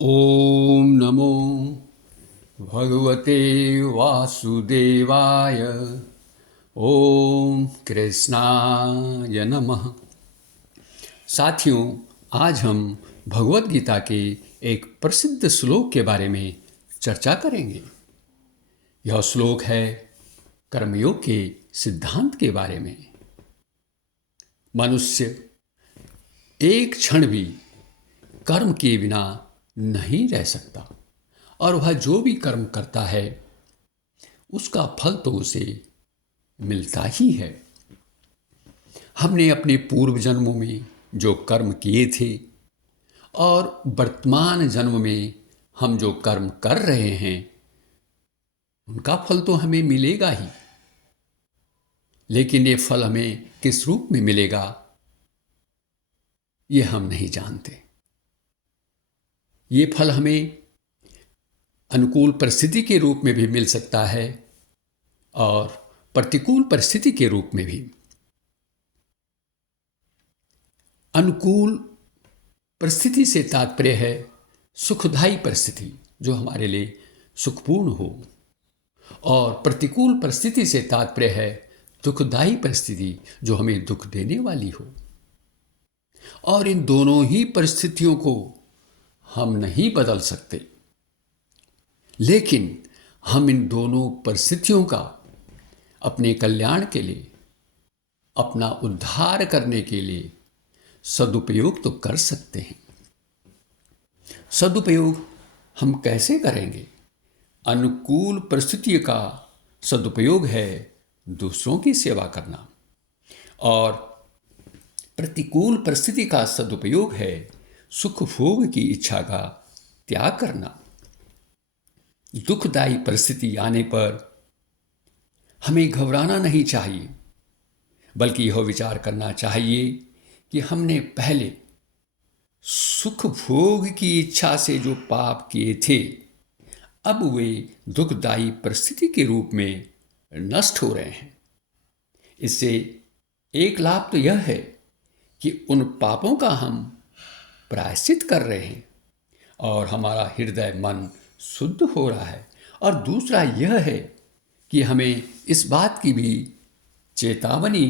ॐ नमो भगवते वासुदेवाय। ॐ कृष्णाय नमः। साथियों, आज हम भगवत गीता के एक प्रसिद्ध श्लोक के बारे में चर्चा करेंगे। यह श्लोक है कर्मयोग के सिद्धांत के बारे में। मनुष्य एक क्षण भी कर्म के बिना नहीं रह सकता और वह जो भी कर्म करता है उसका फल तो उसे मिलता ही है। हमने अपने पूर्व जन्मों में जो कर्म किए थे और वर्तमान जन्म में हम जो कर्म कर रहे हैं उनका फल तो हमें मिलेगा ही, लेकिन ये फल हमें किस रूप में मिलेगा ये हम नहीं जानते। ये फल हमें अनुकूल परिस्थिति के रूप में भी मिल सकता है और प्रतिकूल परिस्थिति के रूप में भी। अनुकूल परिस्थिति से तात्पर्य है सुखदायी परिस्थिति जो हमारे लिए सुखपूर्ण हो, और प्रतिकूल परिस्थिति से तात्पर्य है दुखदायी परिस्थिति जो हमें दुख देने वाली हो। और इन दोनों ही परिस्थितियों को हम नहीं बदल सकते, लेकिन हम इन दोनों परिस्थितियों का अपने कल्याण के लिए, अपना उद्धार करने के लिए सदुपयोग तो कर सकते हैं। सदुपयोग हम कैसे करेंगे? अनुकूल परिस्थिति का सदुपयोग है दूसरों की सेवा करना, और प्रतिकूल परिस्थिति का सदुपयोग है सुख भोग की इच्छा का त्याग करना। दुखदायी परिस्थिति आने पर हमें घबराना नहीं चाहिए, बल्कि यह विचार करना चाहिए कि हमने पहले सुख भोग की इच्छा से जो पाप किए थे अब वे दुखदायी परिस्थिति के रूप में नष्ट हो रहे हैं। इससे एक लाभ तो यह है कि उन पापों का हम प्रायश्चित कर रहे हैं और हमारा हृदय मन शुद्ध हो रहा है, और दूसरा यह है कि हमें इस बात की भी चेतावनी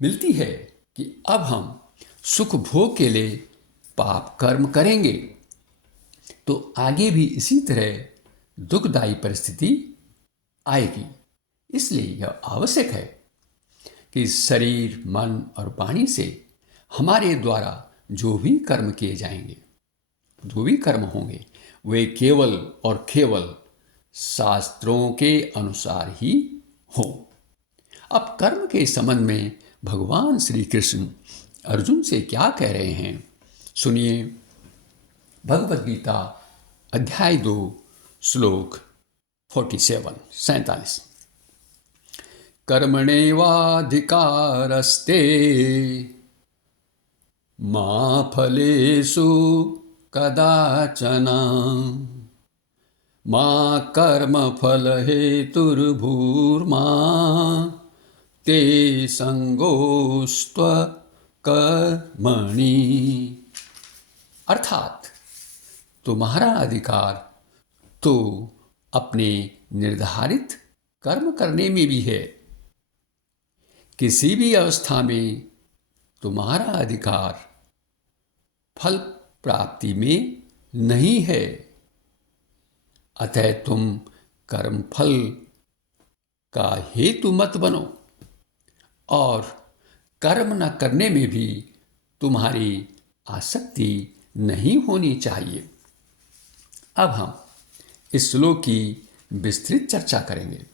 मिलती है कि अब हम सुख भोग के लिए पाप कर्म करेंगे तो आगे भी इसी तरह दुखदायी परिस्थिति आएगी। इसलिए यह आवश्यक है कि शरीर, मन और वाणी से हमारे द्वारा जो भी कर्म किए जाएंगे, जो भी कर्म होंगे, वे केवल और केवल शास्त्रों के अनुसार ही हों। अब कर्म के संबंध में भगवान श्री कृष्ण अर्जुन से क्या कह रहे हैं, सुनिए। भगवद गीता अध्याय 2 श्लोक 47। कर्मणेवाधिकारस्ते मा फलेषु कदाचन मा कर्मफलहेतुर्भूर्मा ते संगोस्त्वकर्मणि। अर्थात तुम्हारा अधिकार तो अपने निर्धारित कर्म करने में भी है। किसी भी अवस्था में तुम्हारा अधिकार फल प्राप्ति में नहीं है। अतः तुम कर्म फल का हेतु मत बनो, और कर्म न करने में भी तुम्हारी आसक्ति नहीं होनी चाहिए। अब हम इस श्लोक की विस्तृत चर्चा करेंगे।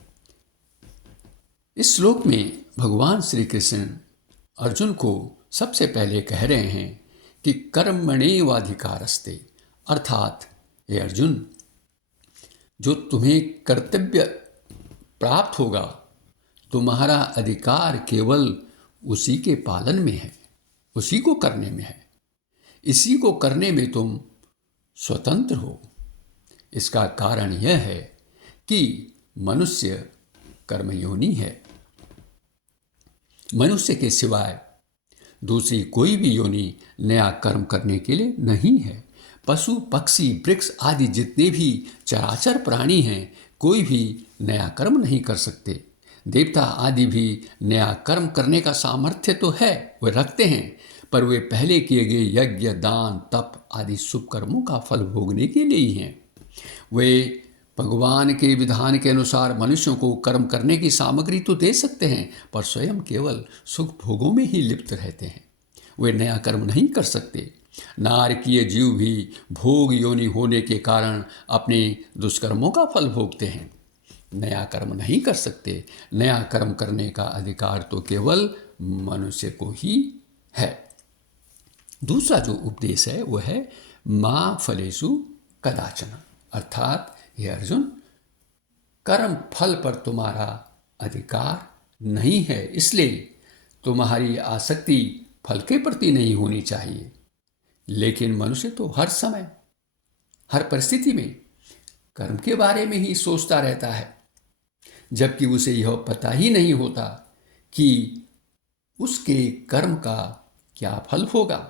इस श्लोक में भगवान श्री कृष्ण अर्जुन को सबसे पहले कह रहे हैं कि कर्मणेवाधिकारस्ते, अर्थात हे अर्जुन, जो तुम्हें कर्तव्य प्राप्त होगा तुम्हारा अधिकार केवल उसी के पालन में है, उसी को करने में है। इसी को करने में तुम स्वतंत्र हो। इसका कारण यह है कि मनुष्य कर्मयोनि है। मनुष्य के सिवाय दूसरी कोई भी योनि नया कर्म करने के लिए नहीं है, पशु पक्षी वृक्ष आदि जितने भी चराचर प्राणी हैं कोई भी नया कर्म नहीं कर सकते। देवता आदि भी नया कर्म करने का सामर्थ्य तो है, वे रखते हैं, पर वे पहले किए गए यज्ञ दान तप आदि शुभ कर्मों का फल भोगने के लिए ही हैं। वे भगवान के विधान के अनुसार मनुष्यों को कर्म करने की सामग्री तो दे सकते हैं, पर स्वयं केवल सुख भोगों में ही लिप्त रहते हैं। वे नया कर्म नहीं कर सकते। नारकीय जीव भी भोग योनि होने के कारण अपने दुष्कर्मों का फल भोगते हैं, नया कर्म नहीं कर सकते। नया कर्म करने का अधिकार तो केवल मनुष्य को ही है। दूसरा जो उपदेश है वो है मा फलेषु कदाचन, अर्थात हे अर्जुन, कर्म फल पर तुम्हारा अधिकार नहीं है, इसलिए तुम्हारी आसक्ति फल के प्रति नहीं होनी चाहिए। लेकिन मनुष्य तो हर समय हर परिस्थिति में कर्म के बारे में ही सोचता रहता है, जबकि उसे यह पता ही नहीं होता कि उसके कर्म का क्या फल होगा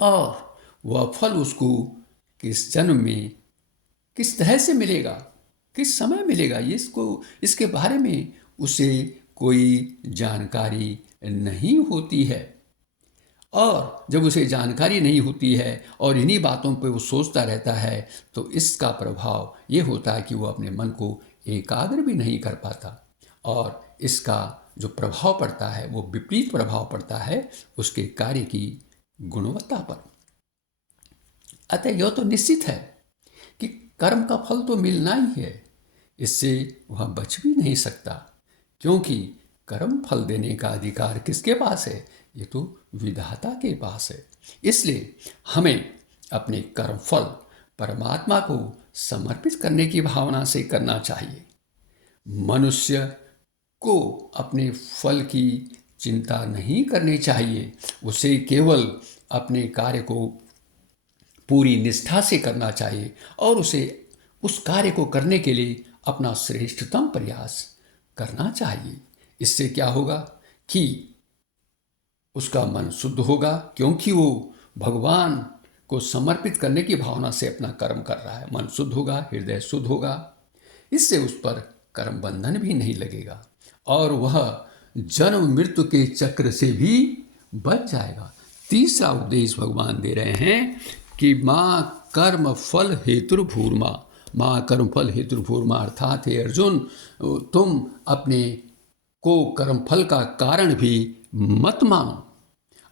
और वह फल उसको किस जन्म में किस तरह से मिलेगा, किस समय मिलेगा, इसके बारे में उसे कोई जानकारी नहीं होती है। और जब उसे जानकारी नहीं होती है और इन्हीं बातों पर वो सोचता रहता है, तो इसका प्रभाव ये होता है कि वो अपने मन को एकाग्र भी नहीं कर पाता, और इसका जो प्रभाव पड़ता है वो विपरीत प्रभाव पड़ता है उसके कार्य की गुणवत्ता पर। अतः यह तो निश्चित है कि कर्म का फल तो मिलना ही है, इससे वह बच भी नहीं सकता, क्योंकि कर्म फल देने का अधिकार किसके पास है? ये तो विधाता के पास है। इसलिए हमें अपने कर्म फल परमात्मा को समर्पित करने की भावना से करना चाहिए। मनुष्य को अपने फल की चिंता नहीं करनी चाहिए, उसे केवल अपने कार्य को पूरी निष्ठा से करना चाहिए और उसे उस कार्य को करने के लिए अपना श्रेष्ठतम प्रयास करना चाहिए। इससे क्या होगा कि उसका मन शुद्ध होगा, क्योंकि वो भगवान को समर्पित करने की भावना से अपना कर्म कर रहा है। मन शुद्ध होगा, हृदय शुद्ध होगा, इससे उस पर कर्म बंधन भी नहीं लगेगा और वह जन्म मृत्यु के चक्र से भी बच जाएगा। तीसरा उपदेश भगवान दे रहे हैं कि माँ कर्म फल हेतुर्भूर्मा, माँ कर्म फल हेतुर्भूर्मा, अर्थात हे अर्जुन, तुम अपने को कर्मफल का कारण भी मत मानो,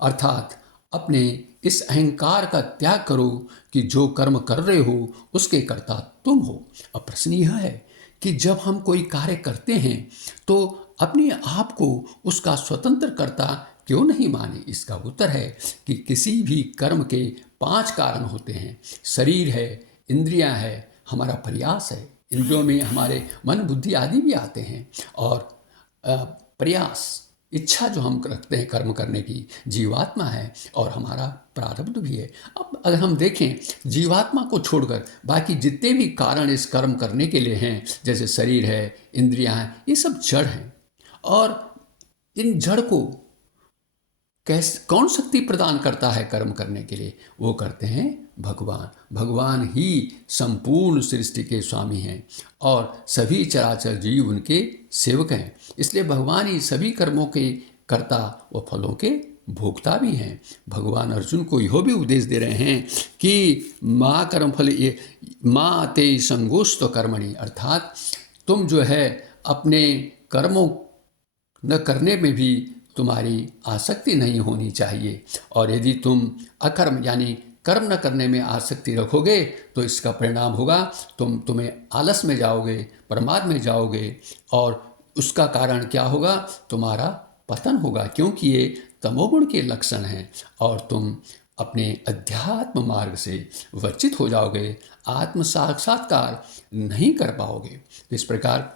अर्थात अपने इस अहंकार का त्याग करो कि जो कर्म कर रहे हो उसके कर्ता तुम हो। अब प्रश्न यह है कि जब हम कोई कार्य करते हैं तो अपने आप को उसका स्वतंत्र कर्ता क्यों नहीं माने? इसका उत्तर है कि किसी भी कर्म के 5 कारण होते हैं। शरीर है, इंद्रियां है, हमारा प्रयास है, इंद्रियों में हमारे मन बुद्धि आदि भी आते हैं, और प्रयास इच्छा जो हम रखते हैं कर्म करने की, जीवात्मा है, और हमारा प्रारब्ध भी है। अब अगर हम देखें जीवात्मा को छोड़कर बाकी जितने भी कारण इस कर्म करने के लिए हैं, जैसे शरीर है, इंद्रियां हैं, ये सब जड़ हैं, और इन जड़ को कौन शक्ति प्रदान करता है कर्म करने के लिए? वो करते हैं भगवान। भगवान ही संपूर्ण सृष्टि के स्वामी हैं और सभी चराचर जीव उनके सेवक हैं। इसलिए भगवान ही सभी कर्मों के कर्ता व फलों के भोक्ता भी हैं। भगवान अर्जुन को यह भी उपदेश दे रहे हैं कि माँ कर्मफल ये माँ ते संगोष्ठ कर्मणि, अर्थात तुम जो है अपने कर्मों न करने में भी तुम्हारी आसक्ति नहीं होनी चाहिए, और यदि तुम अकर्म यानी कर्म न करने में आसक्ति रखोगे तो इसका परिणाम होगा तुम्हें आलस में जाओगे, प्रमाद में जाओगे, और उसका कारण क्या होगा? तुम्हारा पतन होगा, क्योंकि ये तमोगुण के लक्षण हैं और तुम अपने अध्यात्म मार्ग से वंचित हो जाओगे, आत्म साक्षात्कार नहीं कर पाओगे। इस प्रकार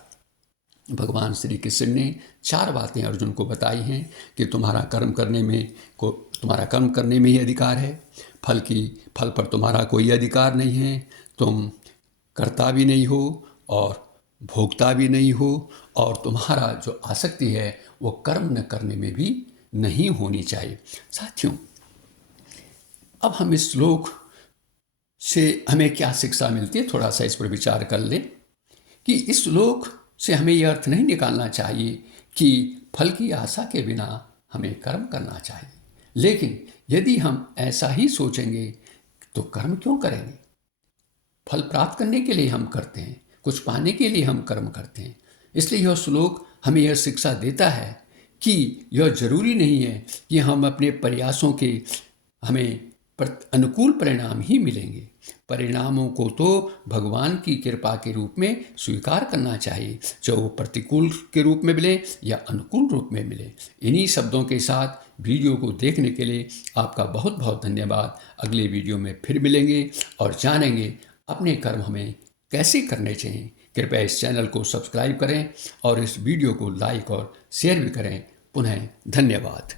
भगवान श्री कृष्ण ने 4 बातें अर्जुन को बताई हैं कि तुम्हारा कर्म करने में ही अधिकार है, फल पर तुम्हारा कोई अधिकार नहीं है, तुम कर्ता भी नहीं हो और भोक्ता भी नहीं हो, और तुम्हारा जो आसक्ति है वो कर्म न करने में भी नहीं होनी चाहिए। साथियों, अब हम इस श्लोक से हमें क्या शिक्षा मिलती है, थोड़ा सा इस पर विचार कर लें कि इस श्लोक से हमें यह अर्थ नहीं निकालना चाहिए कि फल की आशा के बिना हमें कर्म करना चाहिए। लेकिन यदि हम ऐसा ही सोचेंगे तो कर्म क्यों करेंगे? फल प्राप्त करने के लिए हम करते हैं, कुछ पाने के लिए हम कर्म करते हैं। इसलिए यह श्लोक हमें यह शिक्षा देता है कि यह जरूरी नहीं है कि हम अपने प्रयासों के हमें अनुकूल परिणाम ही मिलेंगे। परिणामों को तो भगवान की कृपा के रूप में स्वीकार करना चाहिए, चाहे वो प्रतिकूल के रूप में मिले या अनुकूल रूप में मिले। इन्हीं शब्दों के साथ वीडियो को देखने के लिए आपका बहुत बहुत धन्यवाद। अगले वीडियो में फिर मिलेंगे और जानेंगे अपने कर्म हमें कैसे करने चाहिए। कृपया इस चैनल को सब्सक्राइब करें और इस वीडियो को लाइक और शेयर भी करें। पुनः धन्यवाद।